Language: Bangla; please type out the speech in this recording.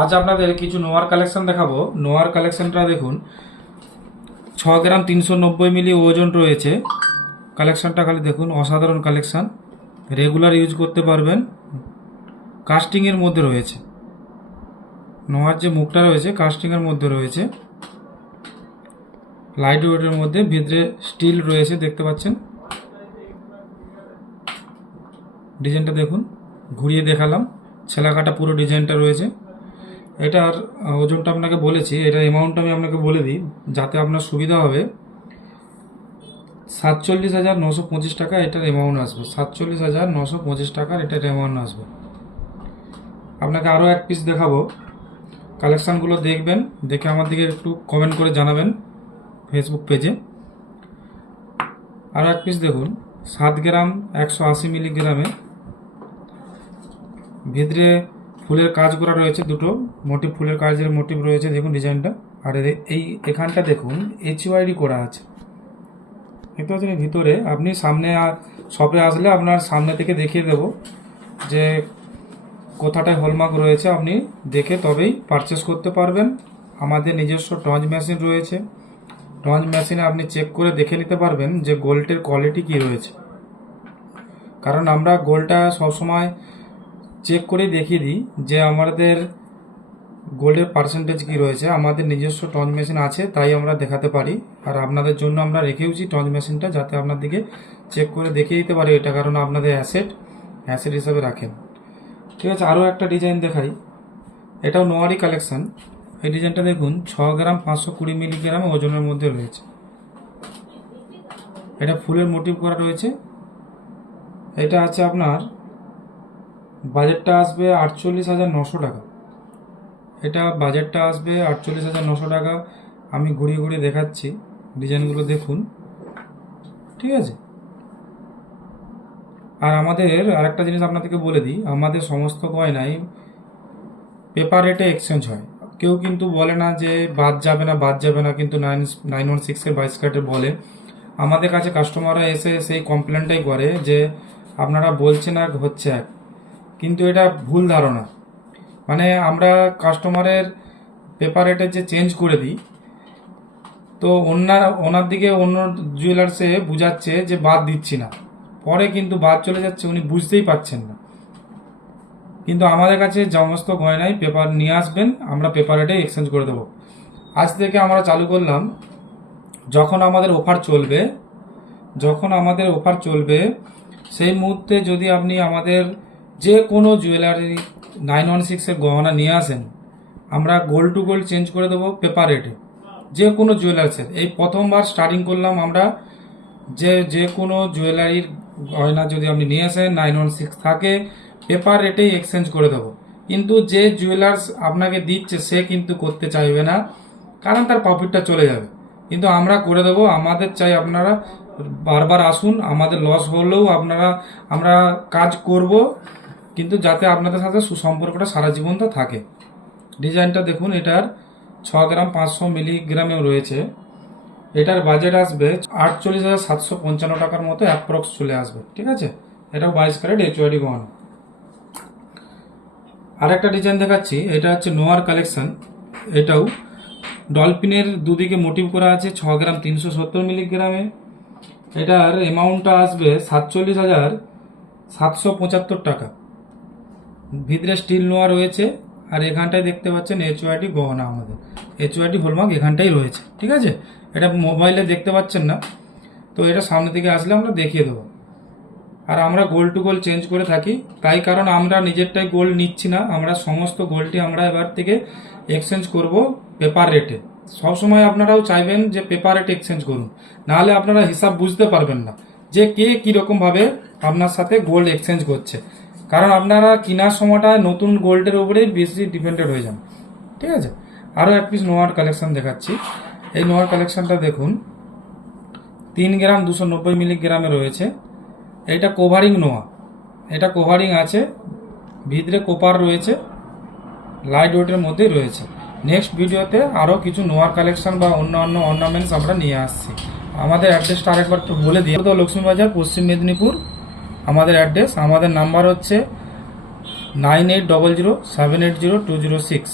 আজ আপনাদের কিছু নোয়ার কালেকশন দেখাবো। নোয়ার কালেকশনটা দেখুন। ছ গ্রাম তিনশো নব্বই মিলি ওজন রয়েছে। কালেকশনটা খালি দেখুন, অসাধারণ কালেকশন রেগুলার ইউজ করতে পারবেন। কাস্টিংয়ের মধ্যে রয়েছে। নোয়ার যে মুখটা রয়েছে কাস্টিংয়ের মধ্যে রয়েছে। লাইট ওয়েটের মধ্যে ভিতরে স্টিল রয়েছে, দেখতে পাচ্ছেন? ডিজাইনটা দেখুন, ঘুরিয়ে দেখালাম। ছেলাকাটা পুরো ডিজাইনটা রয়েছে। এটার ওজনটা আপনাকে বলেছি, এটার অ্যামাউন্টটা আমি আপনাকে বলে দিই, যাতে আপনার সুবিধা হবে। সাতচল্লিশ হাজার নশো পঁচিশ টাকা এটার অ্যামাউন্ট আসবে। সাতচল্লিশ হাজার নশো পঁচিশ টাকার এটার অ্যামাউন্ট আসবে। আপনাকে আরও এক পিস দেখাবো। কালেকশানগুলো দেখবেন, দেখে আমার দিকে একটু কমেন্ট করে জানাবেন ফেসবুক পেজে আরও এক পিস দেখুন, সাত গ্রাম একশো আশি মিলিগ্রামে। ভিতরে ফুলের কাজ করা রয়েছে দুটো। মোটিভ ফুলের কাজের মোটিভ রয়েছে, দেখুন ডিজাইনটা। আর এই এখানটা দেখুন এইচওয়াইডি করা আছে। দেখতে পাচ্ছেন ভিতরে, আপনি সামনে শপে আসলে আপনার সামনে থেকে দেখিয়ে দেব যে কোথাটায় হলমার্ক রয়েছে, আপনি দেখে তবেই পারচেস করতে পারবেন। আমাদের নিজস্ব টঞ্চ মেশিন রয়েছে। টঞ্চ মেশিনে আপনি চেক করে দেখে নিতে পারবেন যে গোল্ডের কোয়ালিটি কি রয়েছে। কারণ আমরা গোল্ডটা সবসময় চেক করে দেখিয়ে দিই যে আমাদের গোল্ডের পার্সেন্টেজ কি রয়েছে। আমাদের নিজস্ব টঞ্চ মেশিন আছে, তাই আমরা দেখাতে পারি। আর আপনাদের জন্য আমরা রেখেওছি টঞ্চ মেশিনটা যাতে আপনাদেরকে চেক করে দেখিয়ে দিতে পারি এটা কারণ আপনাদের অ্যাসেট অ্যাসেট হিসাবে রাখেন। ঠিক আছে, আরও একটা ডিজাইন দেখাই। এটাও নোয়ারি কালেকশন এই ডিজাইনটা দেখুন, ছ গ্রাম পাঁচশো কুড়ি মিলিগ্রাম ওজনের মধ্যে রয়েছে। এটা ফুলের মোটিভ করা রয়েছে। এটা আছে আপনার বাজেটটা আসবে আটচল্লিশ হাজার নশো টাকা। এটা বাজেটটা আসবে আটচল্লিশ হাজার নশো টাকা। আমি ঘুরিয়ে ঘুরিয়ে দেখাচ্ছি, ডিজাইনগুলো দেখুন। ঠিক আছে? আর আমাদের আরেকটা জিনিস আপনাদেরকে বলে দিই, আমাদের সমস্ত গয়নায় পেপার রেটে এক্সচেঞ্জ হয়। কেউ কিন্তু বলে না যে বাদ যাবে না, বাদ যাবে না, কিন্তু নাইন নাইন ওয়ান সিক্সের বাইশ কার্ডে বলে। আমাদের কাছে কাস্টমাররা এসে সেই কমপ্লেনটাই করে যে আপনারা বলছেন আর হচ্ছে এক। কিন্তু এটা ভুল ধারণা। মানে আমরা কাস্টমারের পেপার রেটে যে চেঞ্জ করে দিই, তো ওনার ওনার দিকে অন্য জুয়েলার্সে বুঝাচ্ছে যে বাদ দিচ্ছি না। পরে কিন্তু বাদ চলে যাচ্ছে, উনি বুঝতেই পারছেন না। কিন্তু আমাদের কাছে সমস্ত গয়নায় পেপার নিয়ে আসবেন, আমরা পেপার রেটে এক্সচেঞ্জ করে দেবো। আজ থেকে আমরা চালু করলাম, যখন আমাদের অফার চলবে, যখন আমাদের অফার চলবে, সেই মুহূর্তে যদি আপনি আমাদের যে কোনো জুয়েলারি নাইন ওয়ান সিক্সের গহনা নিয়ে আসেন, আমরা গোল্ড টু গোল্ড চেঞ্জ করে দেবো পেপার রেটে যে কোনো জুয়েলার্সের এই প্রথমবার স্টার্টিং করলাম আমরা যে যে কোনো জুয়েলারির গয়না যদি আপনি নিয়ে আসেন নাইন ওয়ান সিক্স থাকে পেপার রেটেই এক্সচেঞ্জ করে দেবো। কিন্তু যে জুয়েলার্স আপনাকে দিচ্ছে, সে কিন্তু করতে চাইবে না, কারণ তার প্রফিটটা চলে যাবে। কিন্তু আমরা করে দেবো, আমাদের চাই আপনারা বারবার আসুন, আমাদের লস হলেও আপনারা, আমরা কাজ করব কিন্তু যাতে আপনাদের সাথে সুসম্পর্কটা সারা জীবনটা থাকে। ডিজাইনটা দেখুন, এটার ছ গ্রাম পাঁচশো মিলিগ্রামেও রয়েছে। এটার বাজেট আসবে আটচল্লিশ হাজার সাতশো পঞ্চান্ন টাকার মতো অ্যাপ্রক্স চলে আসবে, ঠিক আছে? এটাও বাইশ ক্যারেট এইচওয়াইডি গহনা আরেকটা ডিজাইন দেখাচ্ছি, এটা হচ্ছে নোয়ার কালেকশন। এটাও ডলফিনের দুদিকে মোটিভ করা আছে ছ গ্রাম তিনশো সত্তর মিলিগ্রামে। এটার অ্যামাউন্টটা আসবে সাতচল্লিশ হাজার সাতশো পঁচাত্তর টাকা। ভিতরে স্টিল নোয়া রয়েছে, আর এখানটায় দেখতে পাচ্ছেন এইচওয়াইডি গহনা আমাদের। এইচওয়াইডি হলমার্ক এখানটাই রয়েছে, ঠিক আছে? এটা মোবাইলে দেখতে পাচ্ছেন না। তো এটা সামনে থেকে আসলে আমরা দেখিয়ে দেবো। আর আমরা গোল টু গোল চেঞ্জ করে থাকি। তাই কারণ আমরা নিজেরটাই গোল নিচ্ছি না। আমরা সমস্ত গোলটি আমরা এবার থেকে এক্সচেঞ্জ করব পেপার রেটে সবসময় আপনারাও চাইবেন যে পেপার রেটে এক্সচেঞ্জ করুন। নাহলে আপনারা হিসাব বুঝতে পারবেন না যে কে কীরকমভাবে আপনার সাথে গোল্ড এক্সচেঞ্জ করছে। কারণ আপনারা কেনার সময়টা নতুন গোল্ডের উপরেই বেশি ডিপেন্ডেড হয়ে যান। ঠিক আছে? আরও এক পিস নোয়ার কালেকশান দেখাচ্ছি। এই নোয়ার কালেকশানটা দেখুন। তিন গ্রাম দুশো নব্বই মিলিগ্রামে রয়েছে। এটা কোভারিং নোয়া। এটা কোভারিং আছে। ভিতরে কোপার রয়েছে। লাইট ওয়েটের মধ্যেই রয়েছে। নেক্সট ভিডিওতে আরও কিছু নোয়ার কালেকশন বা অন্য অন্য অর্নামেন্টস আমরা নিয়ে আসছি। আমাদের অ্যাড্রেসটা আরেকবার বলে দিই। তো লক্ষ্মীবাজার, পশ্চিম মেদিনীপুর। আমাদের অ্যাড্রেস আমাদের নাম্বার হচ্ছে nine eight double zero seven eight zero two zero six